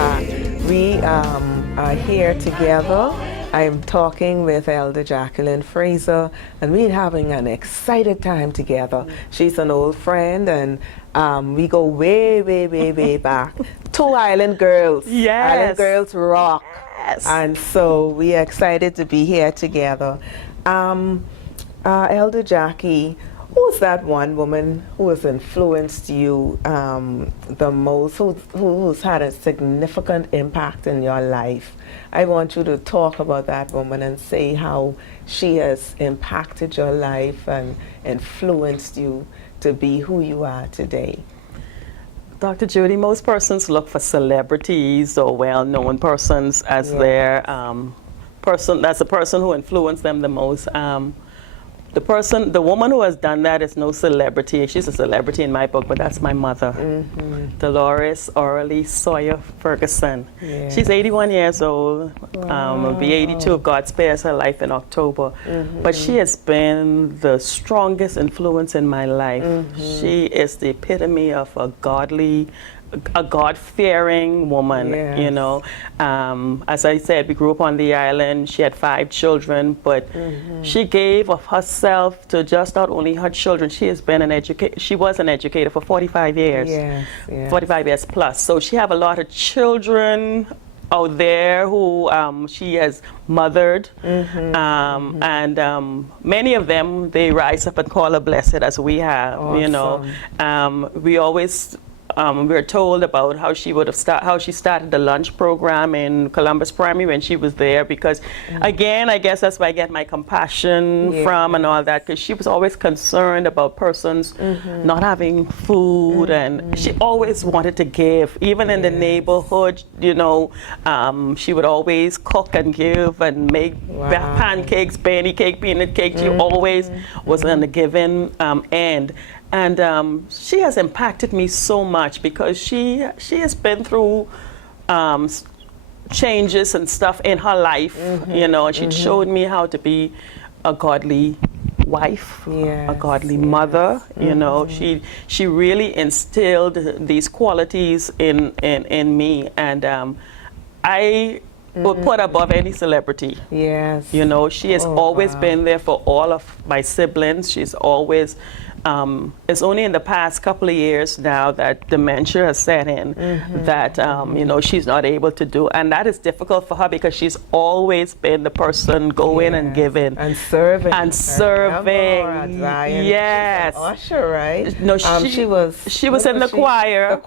back. We are here together. I am talking with Elder Jacqueline Fraser, and we're having an excited time together. She's an old friend, and we go way, way, way, way back. Two Island Girls. Yes. Island Girls rock. Yes. And so we are excited to be here together. Elder Jackie, who's that one woman who has influenced you the most, who's had a significant impact in your life? I want you to talk about that woman and say how she has impacted your life and influenced you to be who you are today. Dr. Judy, most persons look for celebrities or well-known persons as their person, that's the person who influenced them the most. The woman who has done that is no celebrity. She's a celebrity in my book, but that's my mother, Dolores Orally Sawyer Ferguson. Yeah. She's 81 years old. Will be 82 if God spares her life in October. But she has been the strongest influence in my life. She is the epitome of a God-fearing woman, you know. As I said, we grew up on the island. She had 5 children, but she gave of herself to just not only her children. She has been she was an educator for 45 years, 45 years plus. So she have a lot of children out there who she has mothered, and many of them, they rise up and call her blessed as we have, you know. We always we're told about how she started the lunch program in Columbus Primary when she was there, because again, I guess that's where I get my compassion from and all that, because she was always concerned about persons not having food, and she always wanted to give, even in the neighborhood, you know. She would always cook and give and make pancakes, penny cake, peanut cake. She always was on the giving end. And she has impacted me so much, because she has been through changes and stuff in her life, you know, and she showed me how to be a godly wife, a godly mother, you know. She really instilled these qualities in me, and I would put above any celebrity. Yes. You know, she has always been there for all of my siblings. She's always it's only in the past couple of years now that dementia has set in, that you know, she's not able to do, and that is difficult for her, because she's always been the person going and giving and serving yes, usher, right? No, she was in the choir,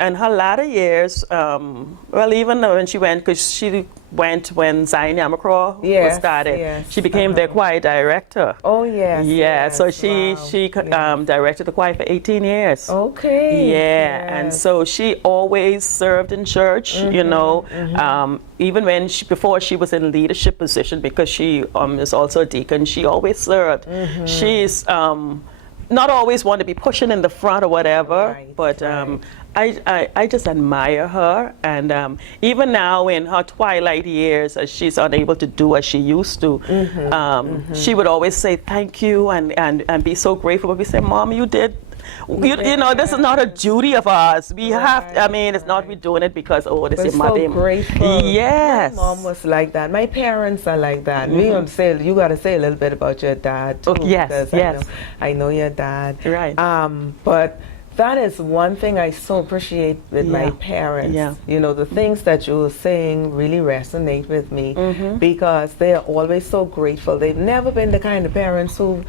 and her latter years, well, even when she went, because she went when Zion Yamacraw was started. She became their choir director. So she directed the choir for 18 years. And so she always served in church, you know, even when before she was in leadership position, because she is also a deacon, she always served. She's not always want to be pushing in the front or whatever, but I just admire her, and even now in her twilight years, as she's unable to do as she used to, she would always say thank you and be so grateful. But we say, Mom, you did. You know, this is not a duty of ours. We have to, I mean, it's not we doing it because, oh, this is my so grateful. Yes. My mom was like that. My parents are like that. You got to say a little bit about your dad too. Because I know your dad. Right. But that is one thing I so appreciate with my parents. You know, the things that you were saying really resonate with me, because they're always so grateful. They've never been the kind of parents who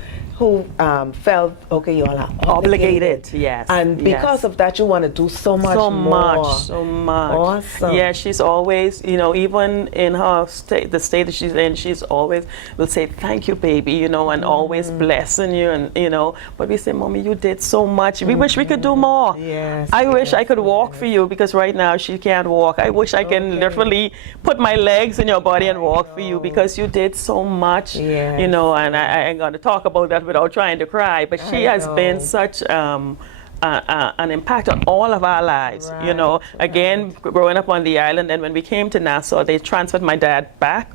felt, okay, you all are obligated. And because of that, you want to do so much more. So much. Awesome. Yeah, she's always, you know, even in her state, the state that she's in, she's always will say, thank you, baby, you know, and always blessing you, and, you know. But we say, Mommy, you did so much. We wish we could do more. I wish I could walk for you, because right now she can't walk. I wish I can literally put my legs in your body and walk for you, because you did so much, you know, and I ain't going to talk about that without trying to cry, but she has been such an impact on all of our lives, you know. Again, growing up on the island, and when we came to Nassau, they transferred my dad back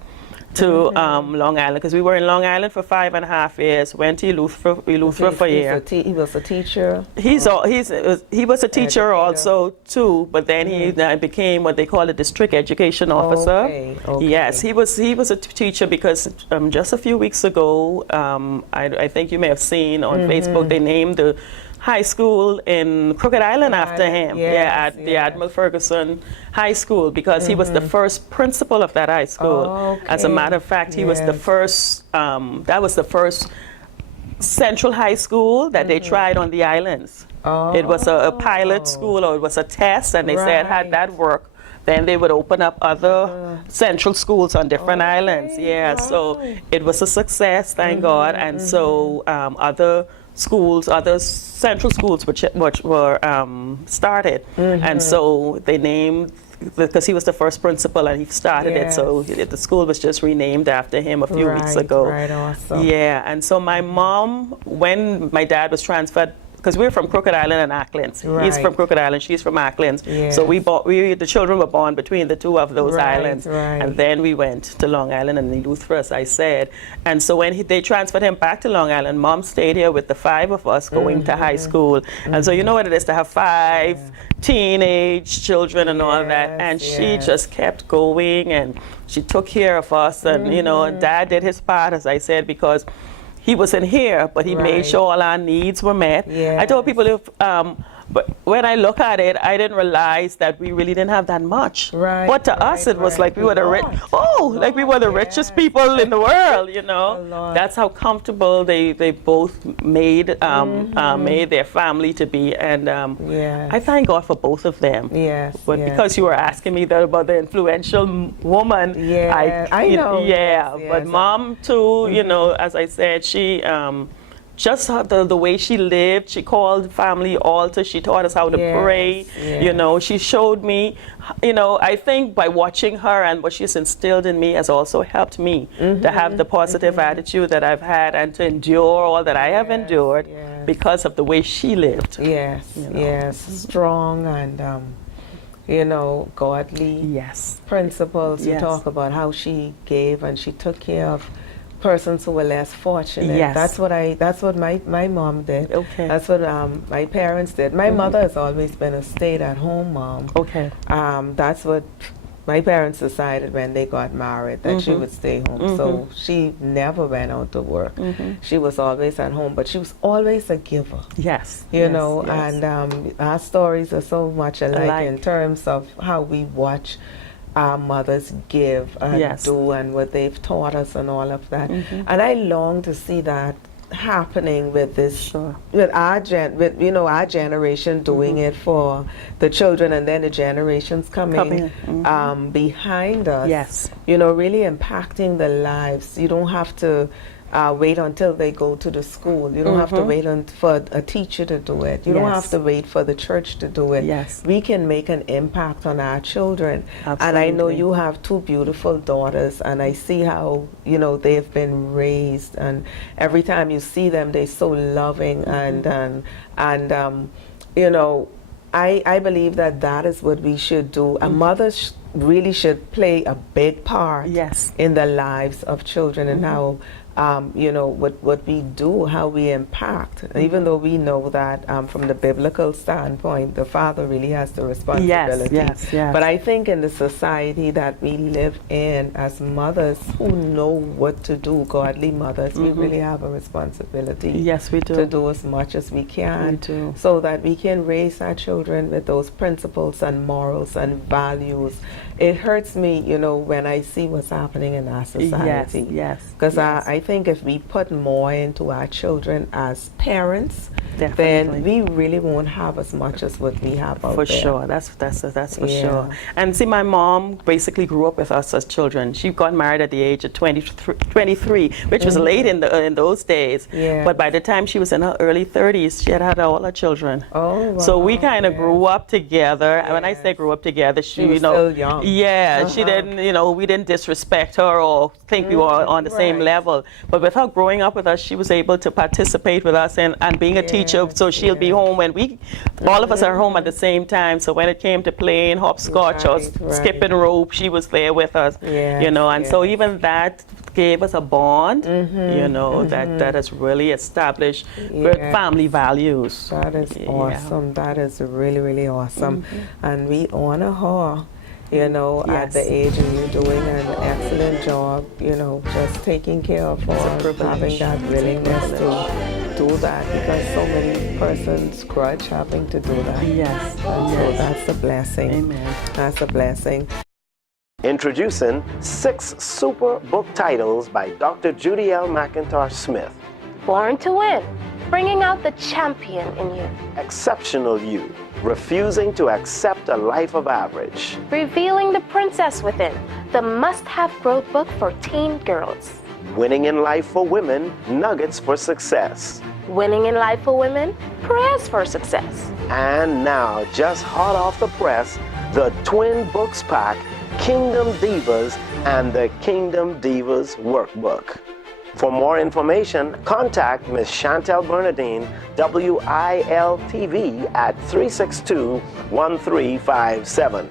to Long Island, because we were in Long Island for 5.5 years. Went to Eleuthera for a year. He was a teacher. He was a teacher also too, but then he became what they call a district education officer. Okay. Yes, he was a teacher because just a few weeks ago, I think you may have seen on Facebook, they named the high school in Crooked Island after him. Yes, the Admiral Ferguson High School, because he was the first principal of that high school. As a matter of fact, he was the first, that was the first central high school that they tried on the islands. It was a pilot school, or it was a test, and they said had that work, then they would open up other central schools on different islands. So it was a success, thank God. And so other central schools which were started. And so they named, because he was the first principal and he started it, so the school was just renamed after him a few weeks ago. Right, awesome. And so my mom, when my dad was transferred, because we're from Crooked Island and Acklands. He's from Crooked Island, she's from Acklands. So the children were born between the two of those islands. And then we went to Long Island and Eleuthera, as I said. And so when they transferred him back to Long Island, Mom stayed here with the 5 of us going to high school. And so you know what it is to have 5 teenage children and all that. And she just kept going, and she took care of us. And, you know, Dad did his part, as I said, because he wasn't here, but he made sure all our needs were met. I told people, but when I look at it, I didn't realize that we really didn't have that much. But to us, it was like we were the like we were the richest people in the world. You know, that's how comfortable they both made made their family to be, and I thank God for both of them. But because you were asking me about the influential woman, I know. But Mom too. You know, as I said, she. Just the way she lived, she called family altar, she taught us how to pray, you know, she showed me, you know, I think by watching her and what she's instilled in me has also helped me to have the positive attitude that I've had and to endure all that I have endured because of the way she lived. You know. Strong and, you know, godly principles. You talk about how she gave and she took care of persons who were less fortunate. That's what my mom did. That's what my parents did. My mother has always been a stay-at-home mom. That's what my parents decided when they got married, that she would stay home. So she never went out to work. She was always at home, but she was always a giver. You know, and our stories are so much alike in terms of how we watch our mothers give and do and what they've taught us and all of that. And I long to see that happening with this, with our generation doing it for the children, and then the generations coming behind us. You know, really impacting the lives. You don't have to wait until they go to the school. You don't have to wait for a teacher to do it. You don't have to wait for the church to do it. We can make an impact on our children. And I know you have 2 beautiful daughters, and I see how, you know, they've been raised, and every time you see them, they're so loving and you know, I believe that is what we should do. A mother really should play a big part in the lives of children, and how you know, what we do, how we impact. Even though we know that from the biblical standpoint, the father really has the responsibility. But I think in the society that we live in, as mothers who know what to do, godly mothers, we really have a responsibility we do. To do as much as we can, so that we can raise our children with those principles and morals and values. It hurts me, you know, when I see what's happening in our society. Because I think if we put more into our children as parents, then we really won't have as much as what we have out there. For sure, that's for sure. And see, my mom basically grew up with us as children. She got married at the age of 23, which was late in those days. But by the time she was in her early 30s, she had all her children. So we kind of grew up together. And when I say grew up together, she was still young. She didn't, you know, we didn't disrespect her or think we were on the same level. But with her growing up with us, she was able to participate with us and being a teacher. So she'll be home when all of us are home at the same time. So when it came to playing hopscotch or skipping rope, she was there with us. You know, and so even that gave us a bond, you know, that has really established good family values. That is awesome. That is really, really awesome. And we honor her, you know, at the age, and you're doing an excellent job, you know, just taking care of her, having that willingness to do that, because so many persons grudge having to do that. Yes. And so that's a blessing. Amen. That's a blessing. Introducing 6 super book titles by Dr. Judy L. McIntosh-Smith. Born to win, bringing out the champion in you. Exceptional You, refusing to accept a life of average. Revealing the princess within, the must-have growth book for teen girls. Winning in Life for Women, Nuggets for Success. Winning in Life for Women, prayers for success. And now, just hot off the press, the twin books pack, Kingdom Divas and the Kingdom Divas Workbook. For more information, contact Ms. Chantel Bernadine, WILTV at 362-1357.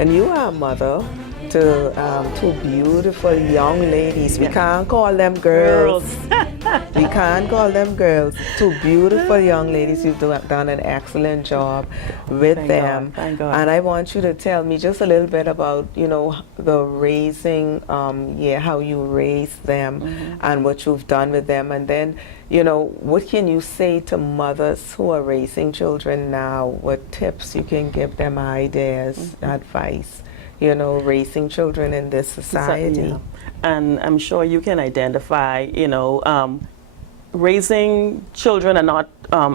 And you are a mother to 2 beautiful young ladies. We can't call them girls. We can't call them girls. 2 beautiful young ladies. You've done an excellent job with them. Thank God. And I want you to tell me just a little bit about, you know, the raising, how you raised them and what you've done with them. And then, you know, what can you say to mothers who are raising children now? What tips you can give them, ideas, advice, you know, raising children in this society? And I'm sure you can identify, you know, raising children are not,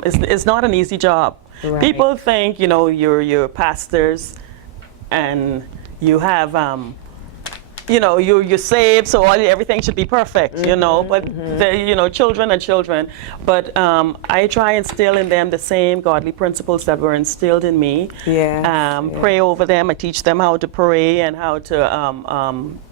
it's not an easy job. Right. People think, you know, you're pastors and you have, you know, you're saved, so everything should be perfect, you know, but, you know, children are children. But I try and instill in them the same godly principles that were instilled in me. Pray over them. I teach them how to pray and how to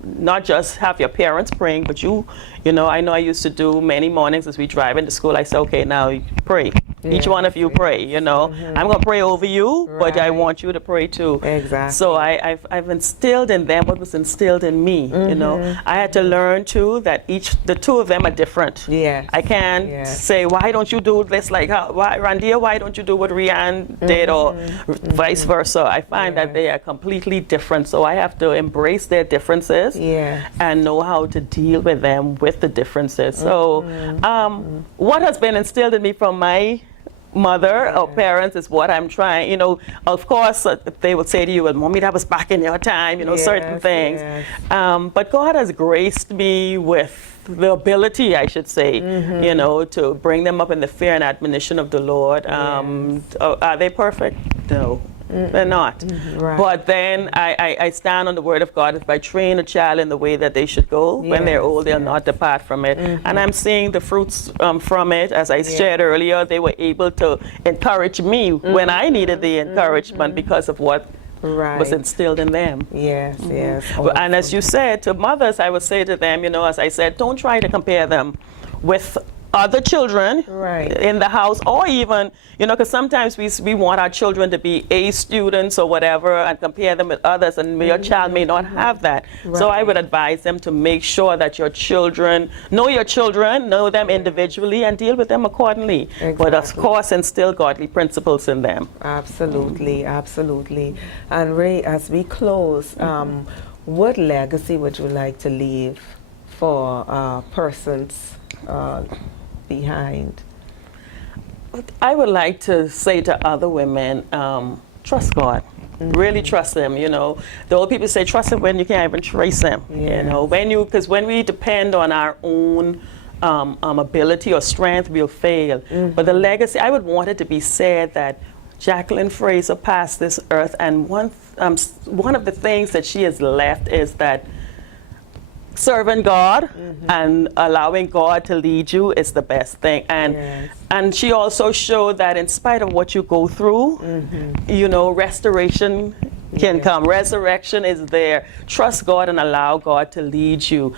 not just have your parents praying, but you know, I used to do many mornings as we drive into school. I say, okay, now you pray. Each one of you pray, you know. I'm going to pray over you, but I want you to pray too. Exactly. So I've instilled in them what was instilled in me, you know. I had to learn too that the 2 of them are different. Yes. I can't say, why don't you do this like Randia, why don't you do what Rianne did, or vice versa. I find that they are completely different, so I have to embrace their differences and know how to deal with them with the differences. So what has been instilled in me from my mother or parents is what I'm trying, you know. Of course, they would say to you, well, Mommy, that was back in your time, you know, certain things. But God has graced me with the ability, I should say, you know, to bring them up in the fear and admonition of the Lord. Are they perfect? No. They're not. But then I stand on the word of God. If I train a child in the way that they should go, when they're old, they'll not depart from it. And I'm seeing the fruits from it. As I shared earlier, they were able to encourage me when I needed the encouragement because of what was instilled in them. Awesome. And as you said, to mothers, I would say to them, you know, as I said, don't try to compare them with other children in the house, or even, you know, because sometimes we want our children to be A students or whatever and compare them with others, and your child may not have that. So I would advise them to make sure that your children, know them individually and deal with them accordingly. But of course, instill godly principles in them. Absolutely, absolutely. And Ray, as we close, what legacy would you like to leave for persons behind? I would like to say to other women, trust God. Really trust Him. You know, the old people say trust Him when you can't even trace Him. You know, because when we depend on our own ability or strength, we'll fail. But the legacy, I would want it to be said that Jacqueline Fraser passed this earth, and one of the things that she has left is that serving God and allowing God to lead you is the best thing. And she also showed that in spite of what you go through, you know, restoration can come. Resurrection is there. Trust God and allow God to lead you.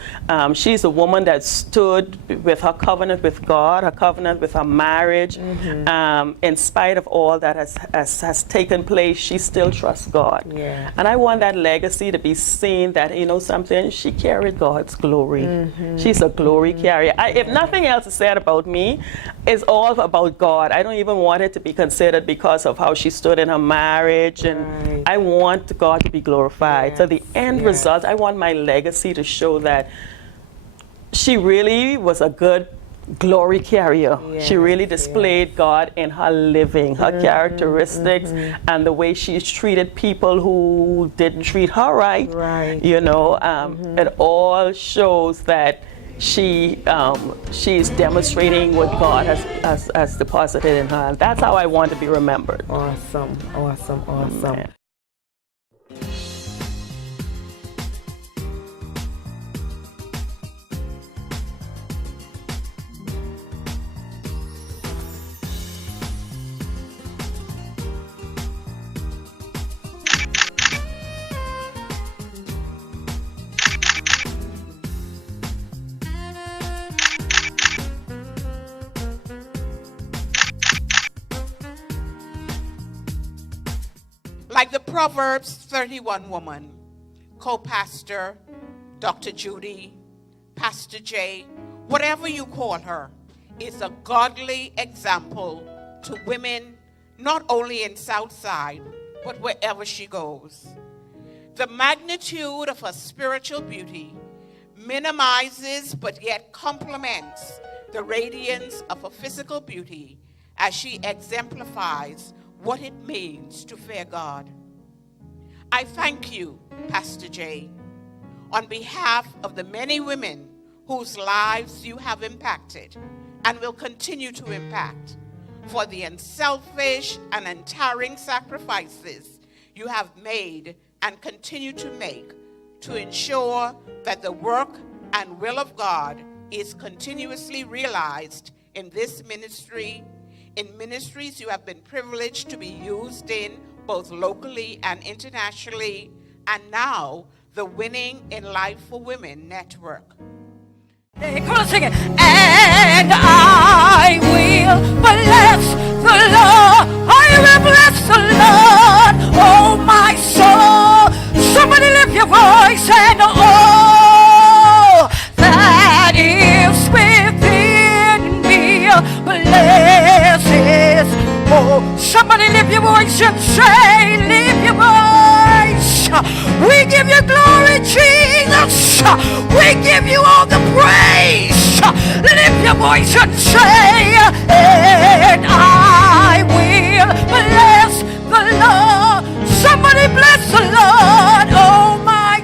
She's a woman that stood with her covenant with God, her covenant with her marriage. In spite of all that has taken place, she still trusts God. Yeah. And I want that legacy to be seen, that, you know something, she carried God's glory. She's a glory carrier. If nothing else is said about me, it's all about God. I don't even want it to be considered because of how she stood in her marriage. And I want God to be glorified. Yes. So the end result, I want my legacy to show that she really was a good glory carrier. Yes, she really displayed God in her living, her characteristics, and the way she treated people who didn't treat her right. You know, it all shows that she's demonstrating what God has deposited in her. And that's how I want to be remembered. Awesome, awesome, awesome. Yeah. Like the Proverbs 31 woman, co-pastor, Dr. Judy, Pastor Jay, whatever you call her, is a godly example to women, not only in Southside, but wherever she goes. The magnitude of her spiritual beauty minimizes but yet complements the radiance of her physical beauty as she exemplifies what it means to fear God. I thank you, Pastor Jay, on behalf of the many women whose lives you have impacted and will continue to impact, for the unselfish and untiring sacrifices you have made and continue to make to ensure that the work and will of God is continuously realized in this ministry, in ministries you have been privileged to be used in, both locally and internationally, and now the Winning in Life for Women Network. Come on, sing it. And I will bless the Lord. I will bless the Lord, oh my soul. Somebody lift your voice and oh, that is within me. Bless His. Oh, somebody lift your voice and say, lift your voice. We give you glory, Jesus. We give you all the praise. Lift your voice and say, and I will bless the Lord. Somebody bless the Lord. Oh my,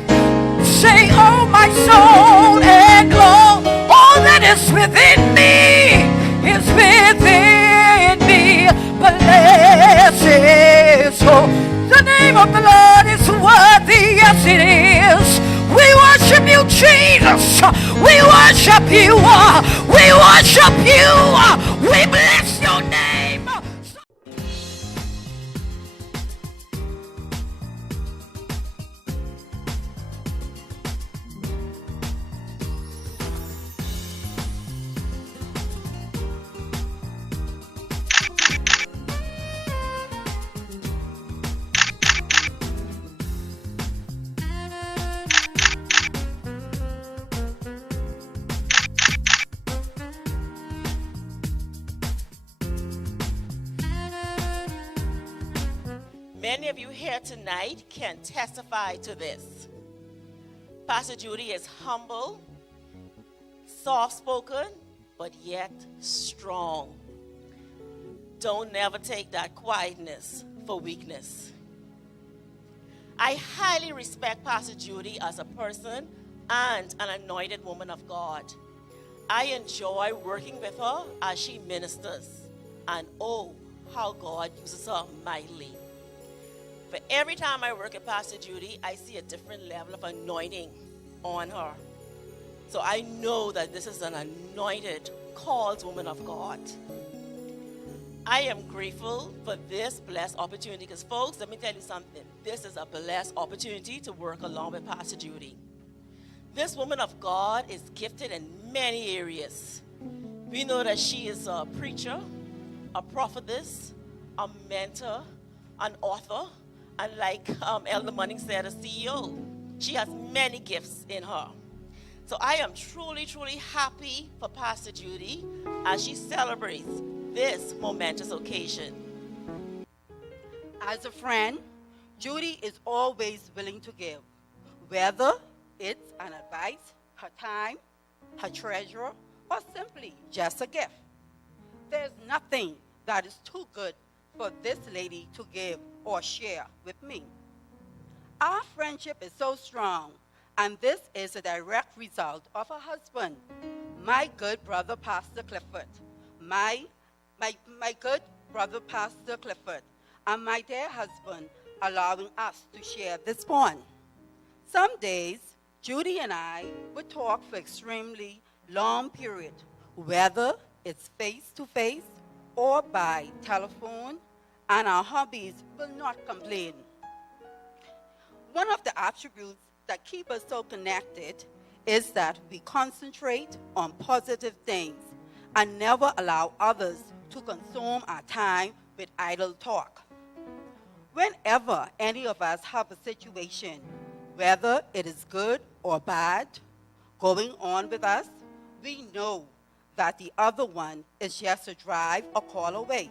say, oh my soul, and all that is within me is within me. Bless His. Oh, the name of the Lord is worthy, yes it is. We worship you, Jesus. We worship you. We worship you. We bless your name. Many of you here tonight can testify to this. Pastor Judy is humble, soft-spoken, but yet strong. Don't never take that quietness for weakness. I highly respect Pastor Judy as a person and an anointed woman of God. I enjoy working with her as she ministers, and oh, how God uses her mightily. For every time I work with Pastor Judy, I see a different level of anointing on her. So I know that this is an anointed, called woman of God. I am grateful for this blessed opportunity because, folks, let me tell you something. This is a blessed opportunity to work along with Pastor Judy. This woman of God is gifted in many areas. We know that she is a preacher, a prophetess, a mentor, an author, and like Elder Munning said, a CEO. She has many gifts in her. So I am truly, truly happy for Pastor Judy as she celebrates this momentous occasion. As a friend, Judy is always willing to give, whether it's an advice, her time, her treasure, or simply just a gift. There's nothing that is too good for this lady to give or share with me. Our friendship is so strong, and this is a direct result of her husband, my good brother, Pastor Clifford. My good brother, Pastor Clifford, and my dear husband allowing us to share this bond. Some days, Judy and I would talk for extremely long period, whether it's face-to-face or by telephone, and our hobbies will not complain. One of the attributes that keep us so connected is that we concentrate on positive things and never allow others to consume our time with idle talk. Whenever any of us have a situation, whether it is good or bad, going on with us, we know that the other one is just a drive or call away.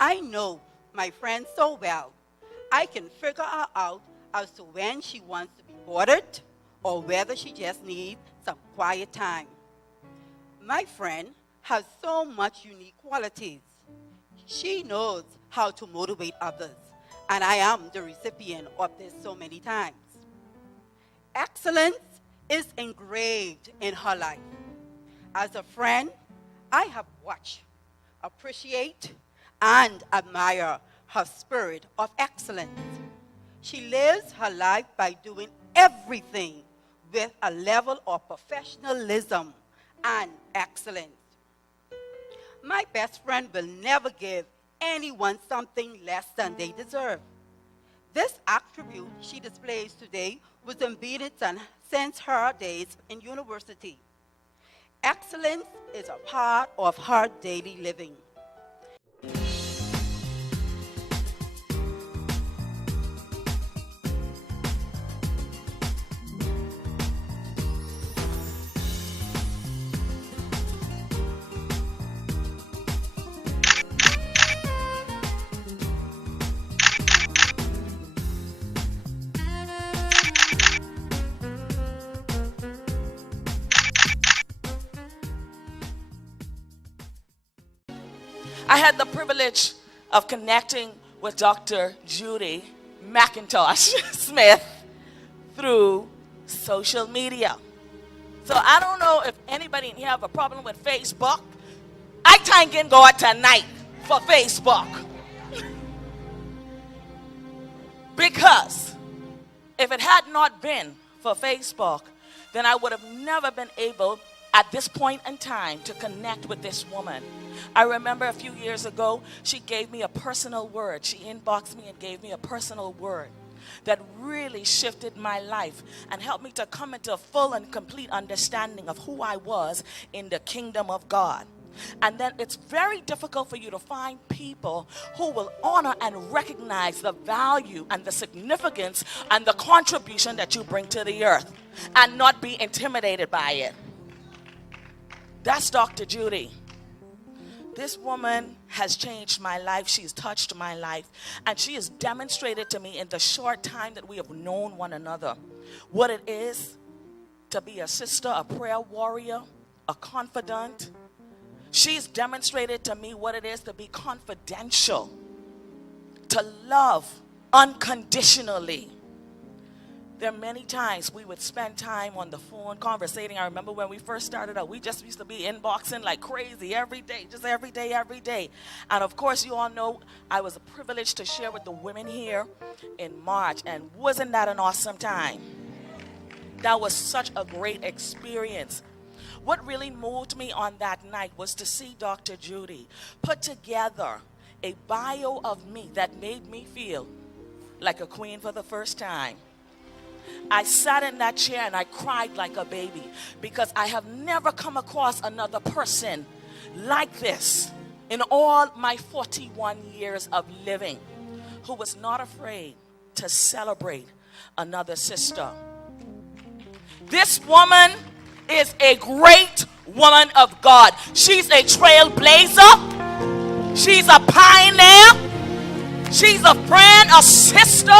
I know my friend so well, I can figure her out as to when she wants to be bothered or whether she just needs some quiet time. My friend has so much unique qualities. She knows how to motivate others, and I am the recipient of this so many times. Excellence is engraved in her life. As a friend, I have watched, appreciate, and admire her spirit of excellence. She lives her life by doing everything with a level of professionalism and excellence. My best friend will never give anyone something less than they deserve. This attribute she displays today was embedded since her days in university. Excellence is a part of her daily living. I had the privilege of connecting with Dr. Judy McIntosh-Smith through social media. So I don't know if anybody in here have a problem with Facebook. I thank God tonight for Facebook. Because if it had not been for Facebook, then I would have never been able at this point in time to connect with this woman. I remember a few years ago, she gave me a personal word. She inboxed me and gave me a personal word that really shifted my life and helped me to come into a full and complete understanding of who I was in the kingdom of God. And then it's very difficult for you to find people who will honor and recognize the value and the significance and the contribution that you bring to the earth and not be intimidated by it. That's Dr. Judy. This woman has changed my life. She's touched my life. And she has demonstrated to me in the short time that we have known one another what it is to be a sister, a prayer warrior, a confidant. She's demonstrated to me what it is to be confidential, to love unconditionally. There are many times we would spend time on the phone conversating. I remember when we first started out, we just used to be inboxing like crazy every day, just every day, every day. And of course, you all know I was privileged to share with the women here in March. And wasn't that an awesome time? That was such a great experience. what really moved me on that night was to see Dr. Judy put together a bio of me that made me feel like a queen for the first time. I sat in that chair and I cried like a baby because I have never come across another person like this in all my 41 years of living who was not afraid to celebrate another sister. This woman is a great woman of God. She's a trailblazer. She's a pioneer. She's a friend, a sister.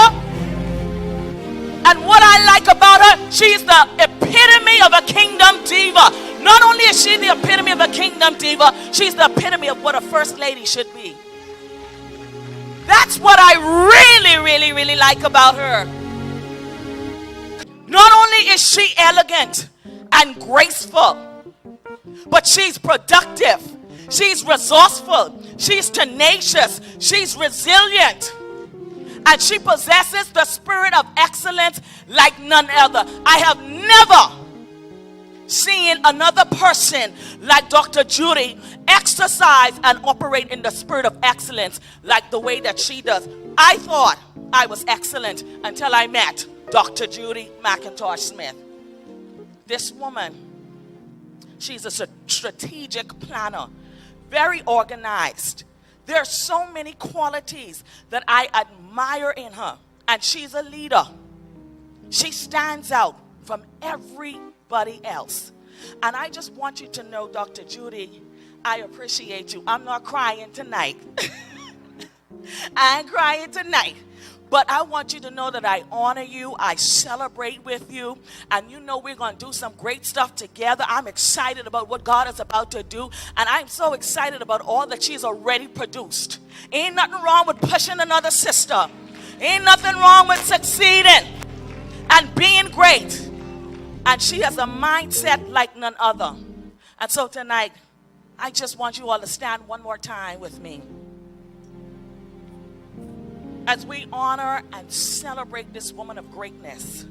And what I like about her, she's the epitome of a kingdom diva. Not only is she the epitome of a kingdom diva, she's the epitome of what a first lady should be. That's what I really like about her. Not only is she elegant and graceful, but she's productive. She's resourceful. She's tenacious. She's resilient. And she possesses the spirit of excellence like none other. I have never seen another person like Dr. Judy exercise and operate in the spirit of excellence like the way that she does. I thought I was excellent until I met Dr. Judy McIntosh-Smith. This woman, she's a strategic planner, very organized. There are so many qualities that I admire in her, and she's a leader. She stands out from everybody else. And I just want you to know, Dr. Judy, I appreciate you. I'm not crying tonight. I ain't crying tonight. But I want you to know that I honor you, I celebrate with you, and you know we're going to do some great stuff together. I'm excited about what God is about to do, and I'm so excited about all that she's already produced. Ain't nothing wrong with pushing another sister. Ain't nothing wrong with succeeding and being great. And she has a mindset like none other. And so tonight, I just want you all to stand one more time with me as we honor and celebrate this woman of greatness,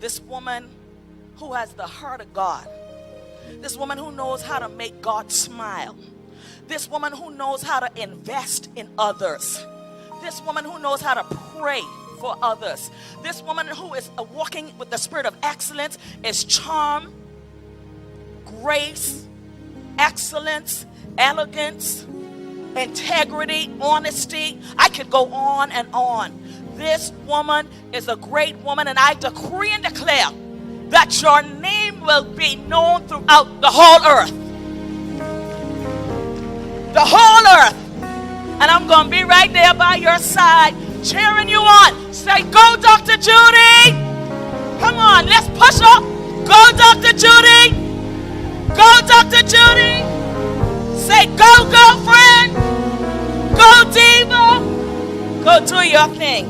this woman who has the heart of God, this woman who knows how to make God smile, this woman who knows how to invest in others, this woman who knows how to pray for others, this woman who is walking with the spirit of excellence, is charm, grace, excellence, elegance, integrity, honesty. I could go on and on. This woman is a great woman, and I decree and declare that your name will be known throughout the whole earth. The whole earth. And I'm going to be right there by your side, cheering you on. Say, go, Dr. Judy. Come on, let's push her. Go, Dr. Judy. Go, Dr. Judy. Say, go, girlfriend. Go, diva. Go do your thing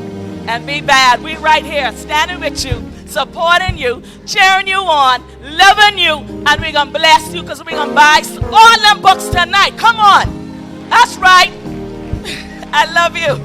and be bad. We right here standing with you, supporting you, cheering you on, loving you, and we're going to bless you because we're going to buy all them books tonight. Come on. That's right. I love you.